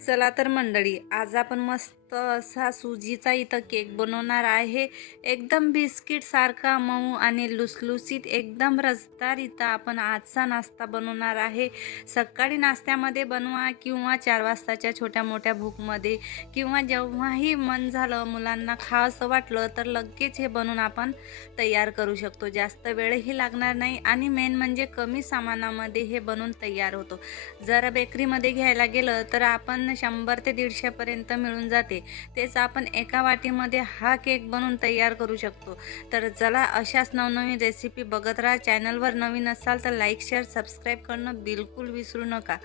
चला तर मंडळी आज आपण मस्त असा सुजीचा इथं केक बनवणार आहे. एकदम बिस्किट सारखा मऊ आणि लुसलुसीत एकदम रसदार इथं आपण आजचा नाश्ता बनवणार आहे. सकाळी नाश्त्यामध्ये बनवा किंवा चार वाजताच्या छोट्या मोठ्या भूकमध्ये किंवा जेव्हाही मन झालं मुलांना खावंसं वाटलं तर लगेच हे बनवून आपण तयार करू शकतो. जास्त वेळही लागणार नाही आणि मेन म्हणजे कमी सामानामध्ये हे बनवून तयार होतो. जर बेकरीमध्ये घ्यायला गेलं तर आपण शंभर ते दीडशेपर्यंत मिळून जाते. तेच आपण एका वाटीमध्ये हा केक बनवून तयार करू शकतो. तर चला अशाच नवनवीन रेसिपी बघत राहा. चॅनलवर नवीन असाल तर लाईक शेअर सबस्क्राईब करणं बिलकुल विसरू नका.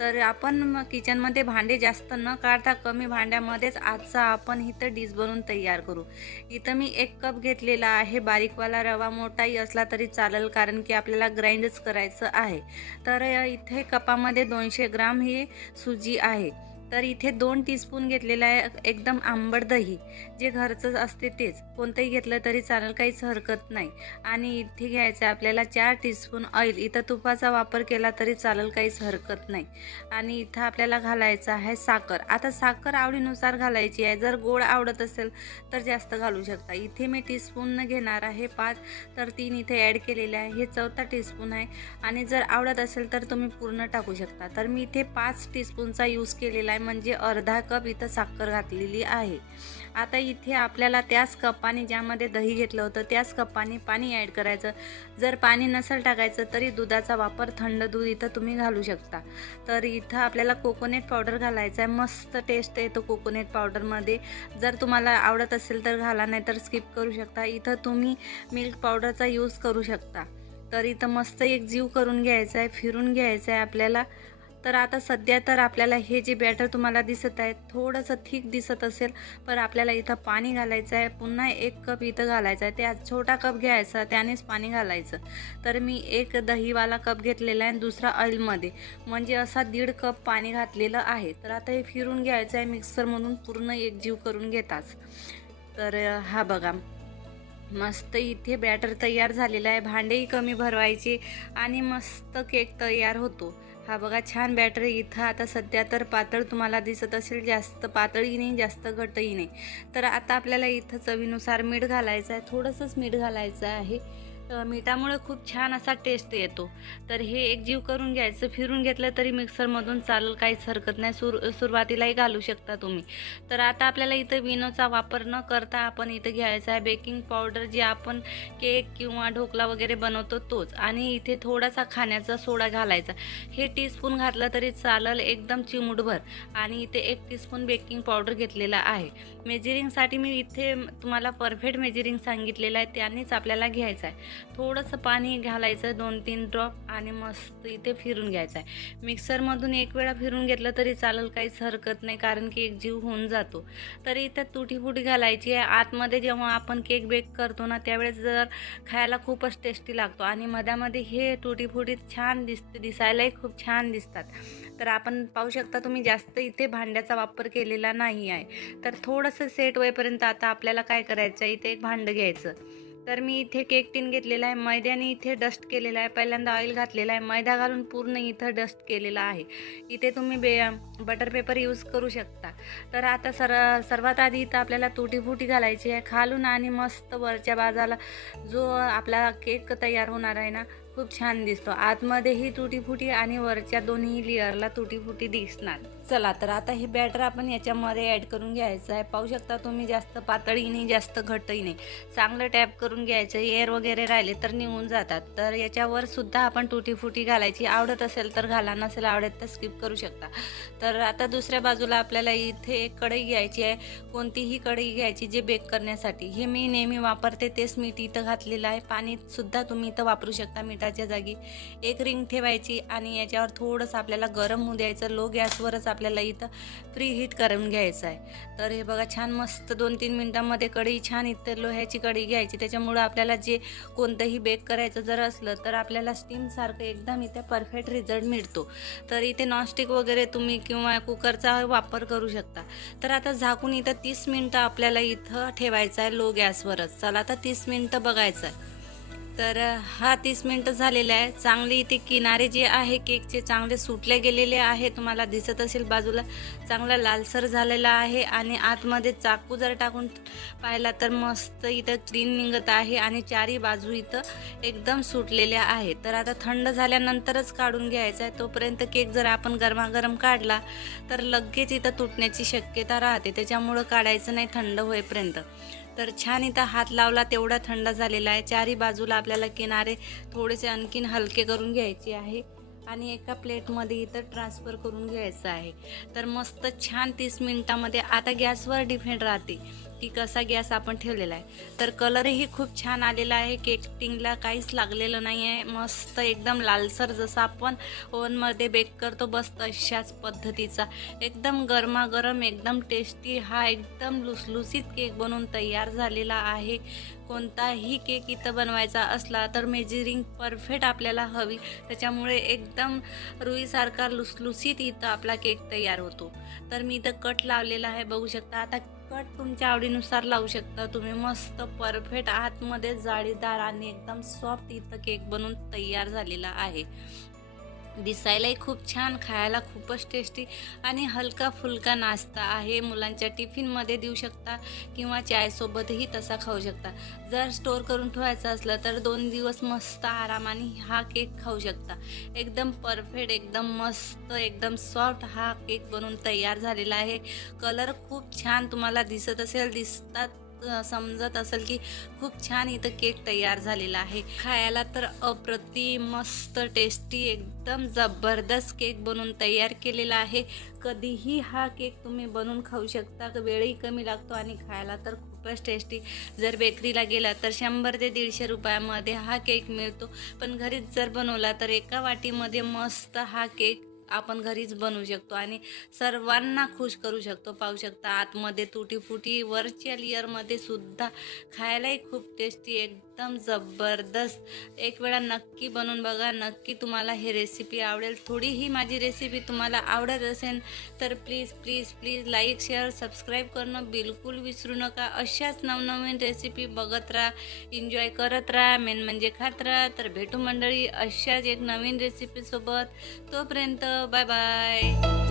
तर आपण किचनमध्ये भांडे जास्त न काढता कमी भांड्यामध्येच आजचा आपण इथं डिश बनवून तयार करू. इथं मी एक कप घेतलेला आहे. बारीकवाला रवा मोठाही असला तरी चालेल कारण की आपल्याला ग्राइंडच करायचं आहे. तर इथे कपामध्ये दोनशे ग्राम ही सुजी आहे. तर इथे दोन टीस्पून घेतलेलं आहे एकदम आंबट दही. जे घरचं असते तेच. कोणतंही घेतलं तरी चालेल काहीच हरकत नाही. आणि इथे घ्यायचं आहे आपल्याला चार टीस्पून ऑइल इथं तुपाचा वापर केला तरी चालेल काहीच हरकत नाही. आणि इथं आपल्याला घालायचं आहे साखर. आता साखर आवडीनुसार घालायची आहे. जर गोड आवडत असेल तर जास्त घालू शकता. इथे मी टीस्पून घेणार आहे पाच तर तीन इथे ॲड केलेले आहे. हे चौथा टीस्पून आहे. आणि जर आवडत असेल तर तुम्ही पूर्ण टाकू शकता. तर मी इथे पाच टीस्पूनचा यूज केलेला आहे म्हणजे अर्धा कप इथं साखर घातलेली आहे. आता इथे आपल्याला त्याच कपाने ज्यामध्ये दही घेतलं होतं त्याच कपाने पाणी ॲड करायचं. जर पाणी नसेल टाकायचं तरी दुधाचा वापर थंड दूध इथं तुम्ही घालू शकता. तर इथं आपल्याला कोकोनट पावडर घालायचं आहे. मस्त टेस्ट येतो कोकोनट पावडरमध्ये जर तुम्हाला आवडत असेल तर घाला नाही तर स्किप करू शकता. इथं तुम्ही मिल्क पावडरचा यूज करू शकता. तर इथं मस्त एक जीव करून घ्यायचा आहे फिरून घ्यायचं आहे आपल्याला. तर आता सध्या तर आपल्याला हे जे बॅटर तुम्हाला दिसत आहे थोडंसं थिक दिसत असेल पण आपल्याला इथं पाणी घालायचं आहे. पुन्हा एक कप इथं घालायचं आहे. त्या छोटा कप घ्यायचा त्यानेच पाणी घालायचं. तर मी एक दहीवाला कप घेतलेला आहे आणि दुसरा ऑइलमध्ये. म्हणजे असा दीड कप पाणी घातलेलं आहे. तर आता हे फिरून घ्यायचं आहे मिक्सरमधून पूर्ण एक जीव करून घेताच. तर हा बघा. मस्त इथे बॅटर तयार झालेला आहे. भांडेही कमी भरवायचे आणि मस्त केक तयार होतो. हा बघा छान बॅटर इथं. आता सध्या तर पातळ तुम्हाला दिसत असेल जास्त पातळही नाही जास्त घटही नाही. तर आता आपल्याला इथं चवीनुसार मीठ घालायचं आहे. थोडंसंच मीठ घालायचं आहे. मिठामुळे खूप छान असा टेस्ट येतो. तर हे एक जीव करून घ्यायचं फिरून घेतलं तरी मिक्सरमधून चालेल काहीच हरकत नाही. सुर सुरुवातीलाही घालू शकता तुम्ही. तर आता आपल्याला इथं विनोचा वापर न करता आपण इथं घ्यायचा आहे बेकिंग पावडर जे आपण केक किंवा ढोकला वगैरे बनवतो तोच. आणि इथे थोडासा खाण्याचा सोडा घालायचा. हे टीस्पून घातलं तरी चालेल एकदम चिमूटभर. आणि इथे एक टीस्पून बेकिंग पावडर घेतलेला आहे. मेजरिंगसाठी मी इथे तुम्हाला परफेक्ट मेजरिंग सांगितलेलं आहे त्यानेच आपल्याला घ्यायचं आहे. थोडंसं पाणी घालायचं दोन तीन ड्रॉप आणि मस्त इथे फिरून घ्यायचं आहे. मिक्सरमधून एक वेळा फिरून घेतलं तरी चालेल काहीच हरकत नाही कारण की एक जीव होऊन जातो. तरी इथं तुटीफुटी घालायची आहे. आतमध्ये जेव्हा आपण केक बेक करतो ना त्यावेळेस जर खायला खूपच टेस्टी लागतो. आणि मध्यामध्ये हे तुटीफुटी छान दिसते दिसायलाही खूप छान दिसतात. तर आपण पाहू शकता तुम्ही जास्त इथे भांड्याचा वापर केलेला नाही आहे. तर थोडंसं सेट होईपर्यंत आता आपल्याला काय करायचं आहे? इथे एक भांडं घ्यायचं. तर मी इथे केक टीन घेतलेला आहे. मैद्याने इथे डस्ट केलेला आहे. पहिल्यांदा ऑइल घातलेला आहे. मैदा घालून पूर्ण इथं डस्ट केलेला आहे. इथे तुम्ही बे बटर पेपर यूज करू शकता. तर आता सर सर्वात आधी इथं आपल्याला तुटीफुटी घालायची आहे. खालून आणि मस्त वरच्या बाजाला जो आपला केक तयार होणार आहे ना खूप छान दिसतो. आतमध्येही तुटीफुटी आणि वरच्या दोन्ही लेअरला तुटीफुटी दिसणार. चला तर आता हे बॅटर आपण याच्यामध्ये ॲड करून घ्यायचं आहे. पाहू शकता तुम्ही जास्त पातळी नाही जास्त घट्टही नाही. चांगलं टॅप करून घ्यायचं. एअर वगैरे राहिले तर निघून जातात. तर याच्यावर सुद्धा आपण तुटीफुटी घालायची. आवडत असेल तर घाला नसेल आवडत तर स्किप करू शकता. तर आता दुसऱ्या बाजूला आपल्याला इथे एक कढई घ्यायची आहे. कोणतीही कढई घ्यायची जे बेक करण्यासाठी. हे मी नेहमी वापरते तेच मीठ इथं घातलेलं आहे. पाणीसुद्धा तुम्ही इथं वापरू शकता. मीठ हाताच्या जागी एक रिंग ठेवायची आणि याच्यावर थोडंसं आपल्याला गरम होऊ द्यायचं. लो गॅसवरच आपल्याला इथं प्री हीट करून घ्यायचं आहे. तर हे बघा छान मस्त दोन तीन मिनटामध्ये कढी छान इथं लोह्याची कढी घ्यायची. त्याच्यामुळं आपल्याला जे कोणतंही बेक करायचं जर असलं तर आपल्याला स्टीमसारखं एकदम इथे परफेक्ट रिझल्ट मिळतो. तर इथे नॉनस्टिक वगैरे तुम्ही किंवा कुकरचा वापर करू शकता. तर आता झाकून इथं तीस मिनटं आपल्याला इथं ठेवायचं आहे लो गॅसवरच. चला आता तीस मिनटं बघायचं आहे. तर हा तीस मिनटं झालेला आहे. चांगली इथे किनारे जे आहे केकचे चांगले सुटले गेलेले आहे. तुम्हाला दिसत असेल बाजूला चांगला लालसर झालेला आहे आणि आतमध्ये चाकू जर टाकून पाहिला तर मस्त इथं क्लीन निघत आहे आणि चारी बाजू इथं एकदम सुटलेल्या आहे तर आता थंड झाल्यानंतरच काढून घ्यायचा आहे. तोपर्यंत केक जर आपण गरमागरम काढला तर लगेच इथं तुटण्याची शक्यता राहते. त्याच्यामुळं काढायचं नाही थंड होईपर्यंत. तर छान इथं हात लावला तेवढा थंड झालेला आहे. चारी बाजूला आपल्याला किनारे थोडेसे आणखीन हलके करून घ्यायचे आहे. आणि एका प्लेटमध्ये इथं ट्रान्सफर करून घ्यायचं आहे. तर मस्त छान तीस मिनटामध्ये आता गॅसवर डिपेंड राहते. की कसा गॅस आपण ठेवलेला आहे. तर कलरही खूप छान आलेला आहे. केकटिंगला काहीच लागलेलं नाही आहे मस्त एकदम लालसर जसं आपण ओव्हनमध्ये बेक करतो बस तशाच पद्धतीचा. एकदम गरमागरम एकदम टेस्टी. हा एकदम लुसलुसीत केक बनवून तयार झालेला आहे. कोणताही केक इथं बनवायचा असला तर मेजरिंग परफेक्ट आपल्याला हवी. त्याच्यामुळे एकदम रुईसारखा लुसलुसीत इथं आपला केक तयार होतो. तर मी इथं कट लावलेला आहे. बघू शकता आता कट तुमच्या आवडीनुसार लावू शकता. तुम्ही मस्त परफेक्ट आतमध्ये जाळीदार आणि एकदम सॉफ्ट इथं केक बनवून तयार झालेला आहे. दिसायलाही खूप छान खायला खूपच टेस्टी आणि हलका फुलका नाश्ता आहे. मुलांच्या टिफिनमध्ये देऊ शकता किंवा चायसोबतही तसा खाऊ शकता. जर स्टोअर करून ठेवायचा असलं तर दोन दिवस मस्त आरामाने हा केक खाऊ शकता. एकदम परफेक्ट एकदम मस्त एकदम सॉफ्ट हा केक बनवून तयार झालेला आहे. कलर खूप छान तुम्हाला दिसत असेल दिसतात समजत असेल की खूप छान इथं केक तयार झालेला आहे. खायला तर अप्रतिम मस्त टेस्टी एकदम जबरदस्त केक बनवून तयार केलेला आहे. कधीही हा केक तुम्ही बनवून खाऊ शकता. वेळही कमी लागतो आणि खायला तर खूपच टेस्टी जर बेकरीला गेला तर शंभर ते दीडशे रुपयामध्ये हा केक मिळतो. पण घरीच जर बनवला तर एका वाटीमध्ये मस्त हा केक आपण घरीच बनवू शकतो आणि सर्वांना खुश करू शकतो. पाहू शकता आतमध्ये तुटी फुटी वरच्या लेअरमध्ये सुद्धा खायलाही खूप टेस्टी एकदम जबरदस्त. एक वेळा नक्की बनवून बघा नक्की तुम्हाला हे रेसिपी आवडेल. थोडी ही माझी रेसिपी तुम्हाला आवडत असेल तर please please please like share subscribe करणं बिलकुल विसरू नका. अशाच नवनवीन रेसिपी बघत राहा एन्जॉय करत राहा. मेन म्हणजे खात राहा. तर भेटू मंडळी अशाच एक नवीन रेसिपीसोबत तोपर्यंत Bye-bye.